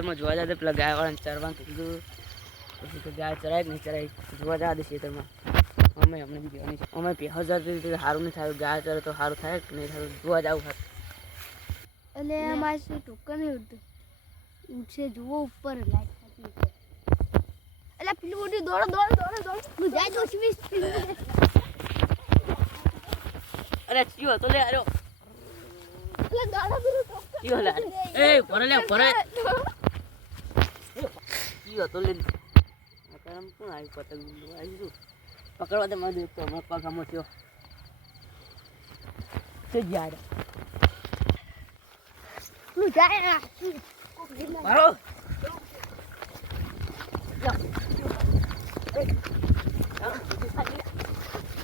ખેતરમાં જોવા જાય પેલા ગાય વાળાને ચરવા કીધું. પછી તો ગાય ચરાય નહીં ચરાય જોવા જાય દે ખેતરમાં. અમે અમને બી કહેવાની છે. અમે બે હજાર સારું નહીં થાય ગાય ચરે તો સારું થાય કે નહીં થાય જોવા જાવ હાથ એટલે અમારે શું ટોકન નહીં ઉડતું ઉઠશે જુઓ ઉપર લાઈટ એટલે પેલું મોટી દોડો દોડો દોડો દોડો. હું જાય તો અરે ચિયો તો લે આરો એટલે દોડો ચિયો એ ભરે લે ભરે. ચિયો તો લે અત્યારે શું આવ્યું પતંગ આવી પકડવા દે મારે તો હમણાં પગ હમો થયો. છે યાર તું જાય મારો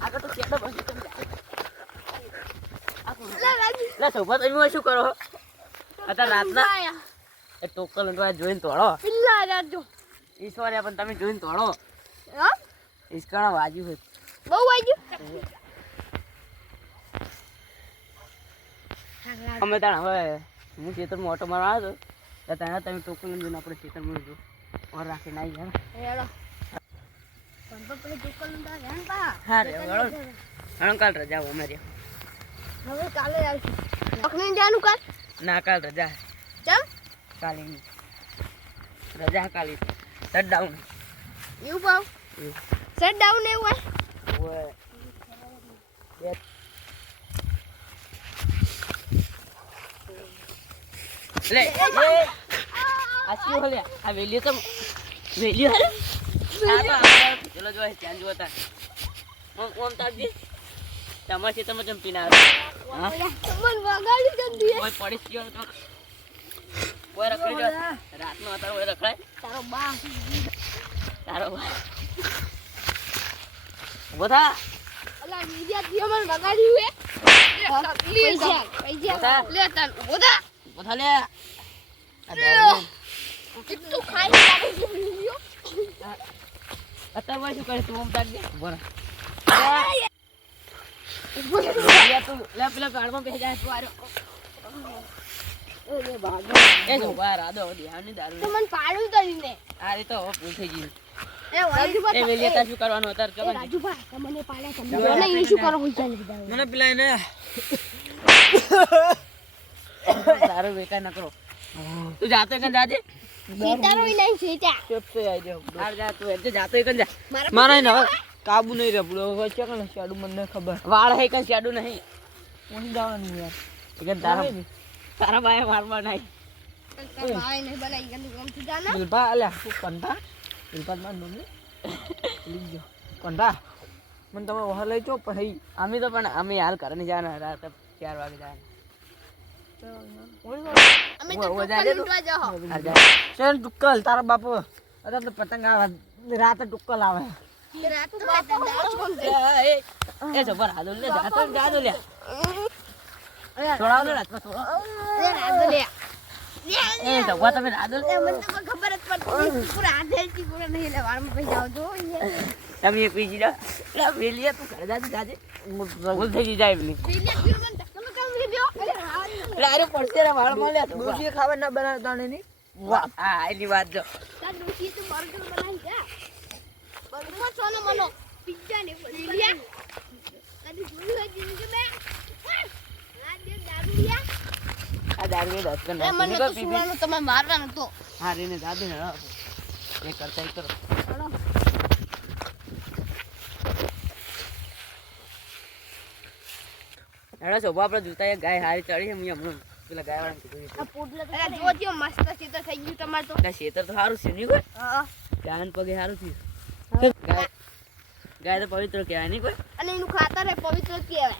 આગળ તો કેડો બસી તમે લે સોફા તમે શું કરો? અત્યારે રાતના એ ટોકલ જોઈને તોડો પિલ્લા રાજો. ઈશ્વરે પણ તમે જોઈને તોડો. હા? ઈશ્કણા વાજ્યું હોય. બહુ વાજ્યું અમે તાણ હવે હું ખેતરમાં ઓટો મારવા આવ્યો તો ત્યાં તમે ટોકલ લંડવીને આપણે ખેતરમાં જો ઓર રાખીને આવી ગયા ટોકન હા રે હણ કાલ રજા અમારી. હવે કાલે જાનું કાલ? ના કાલ રજા. ચાલ કાલે રજા કાલે. શટ ડાઉન એવું પાવ સેટ ડાઉન એવું હોય લે એ આ શું હલે? આ વેલી તો વેલી હરે પેલો જો ત્યાં જો હતા ઓમ ઓમ તાજી તમાર તમે ચમ પીના હા? મન વગાડી જંદી ઓય પડી ગયો તો. ઓય રખડી જો. રાતનો અત્યારે ઓય રખડાય. તારો બા તારો બધા અલા નીજા થી મન વગાડ્યું હે. પૈસા. પૈસા. લે ઊભા બધા લે. આ ખાઈ લાગે છે વિડિયો? અત્યારે ભાઈ શું કરે તું ઓમ તાક દે. બોલ લે પેલા ગાડમાં બેસી જાય તું આરો. એ જો બહાર આદો ધ્યાન દારૂ. તો મન પાડું તો ને આ ગઈ. એ વેલી શું કરવાનું તમને તમને મને શું કરો ચાલે પેલા એને દારૂ ન કરો. તું જાતો જાજે મારા કાબુ નહીં રબડો મને ખબર. વાળ હે કઈ શાડુ નહીં? હું જવાનું યાર તારા તારા ભાઈ ને કામથી જાના. બિલપા અલ્યા તું કંટા બિલપા માં નોમ લીજો કંટા મને તમે વહા લઈ જો પછી અમે તો પણ અમે હાલ કરે નહીં જવાના રાત ચાર વાગે શેન ટુક્કલ તારા બાપુ? અરે તો પતંગ આવે. રાતે ટુક્કલ આવે. એ જબર હાલો લે જાતો જાતો લે. થોડા લે રાતમાં તમે મને તો થઈ જાય પેલી પેલા ફિર મને વાળમાં લે ખાવા ના બનાવતા ને ની હા એની વાત બનાવી ને આ દારૂ ગાય હારી ચડી છે પેલા ગાય મસ્ત ચિત્ર થઈ ગયું તમારે તો ખેતર તો સારું છે નહીં કોઈ હા ગાયન પગે સારું થયું ગાય તો પવિત્ર કહેવાય, નહીં કોઈ? અને એનું ખાતર પવિત્ર કહેવાય.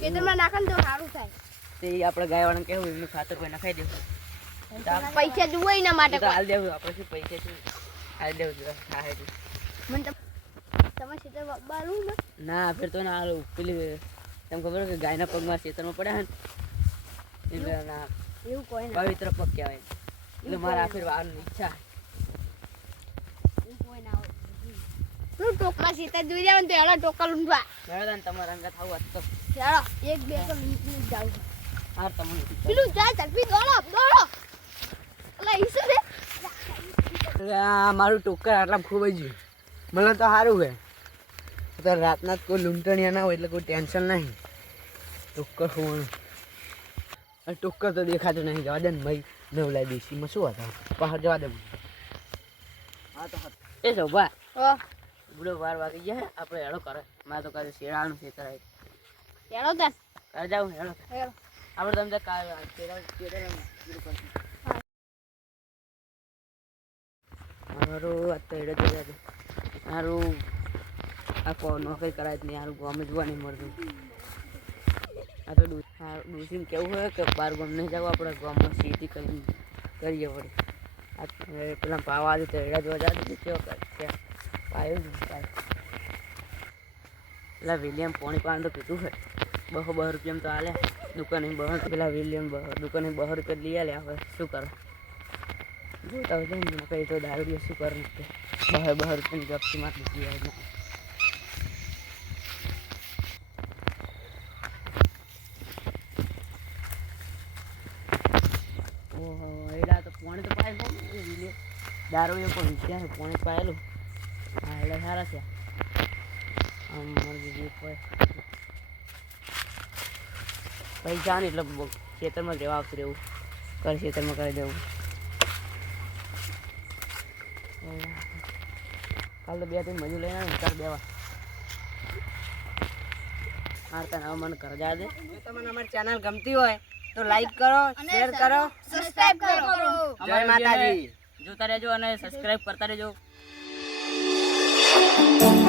ખેતરમાં નાખે તો સારું થાય. તે આપણે ગાય કેવું એમનું ખાતર કોઈ નખાઈ દેવું. પૈસા જુઓ એના માટે હાલ દેવું આપણે શું પૈસા શું? હાલ દેવું હા મને તો તમે ખેતર બારું ના? ફેર તો ના હાલું. પેલી તમને ખબર કે ગાયના પગમાં ખેતરમાં પડ્યા ને? એટલે ના. એવું કોઈ ના. પવિત્ર પગ કહેવાય. એટલે મારા આખી વાર ઈચ્છા એવું કોઈ ના હોય તું ટોકમાં ખેતર જોઈ જાવ ને તો એલા ટોકા લૂંટવા. મેળો ને તમારા અંગત આવું હોત તો. એક બે તો લૂંટી જાવ હાર તમને પેલું જાય ઝડપી દોડો દોડો. એટલે ઈસુ રે મારું ટોકર આટલા ખૂબ જ મને તો સારું હે તો રાતના કોઈ લૂંટણીયા ના હોય એટલે કોઈ ટેન્શન નહીં. ટોકર હોવાનું ટોકર તો દેખાતું નહીં. જવા દે ને ભાઈ. નવલા દેશીમાં શું હતા બહાર જવા દે હા તો એ એ ભાઈ ઓ બુડો વાર વાગી જાય આપણે હેળો કરે મારે તો કાલે શેરાનું છે કરાય હેળો દસ. કરે જાઉં હેળો. આપણે તમને કાલે શેરા શેરા પૂરું. કરશું મારું આ તો હેડો જ છે. મારું આ કો નોકરી કરાય જ નહીં મારું ગામે જોવા નહીં મળતું. આ તો ડૂસીને કેવું હોય કે બાર ગામ નહીં જાવ આપણે ગામમાં ખેતી કરી કરીએ પડે આ પેલા ભાવ આજે તો હેડા જોવા જાય કેવો કરે પાયો પેલા વિલિયમ પોણી પાણી તો કીધું છે બહો બહો રૂપિયા તો હાલે દુકાને બહાર પેલા વિલિયમ દુકાને બહાર રૂપિયા લઈ આલે હવે. શું કરો? જોતા હોય ને કઈ તો દારૂ શું કરે બહાર બહાર બહો રૂપિયાની ગપસી માં લઈ આવે તો પોણી તો પાય દારૂ એ પણ વિચાર પોણી પાયેલું. હા એટલે સારા છે આમ મરજી જે હોય પૈસા ને એટલે ખેતરમાં રહેવા આવતું રહેવું કર ખેતરમાં કરી દેવું કાલ તો બે ત્રણ મજૂર લઈને આવે ચાર દેવા હાર તને મને કરજા દે તમને અમારી ચેનલ ગમતી હોય તો લાઈક કરો શેર કરો સબસ્ક્રાઇબ કરો જય માતાજી જોતા રહેજો અને સબસ્ક્રાઇબ કરતા રહેજો Thank you.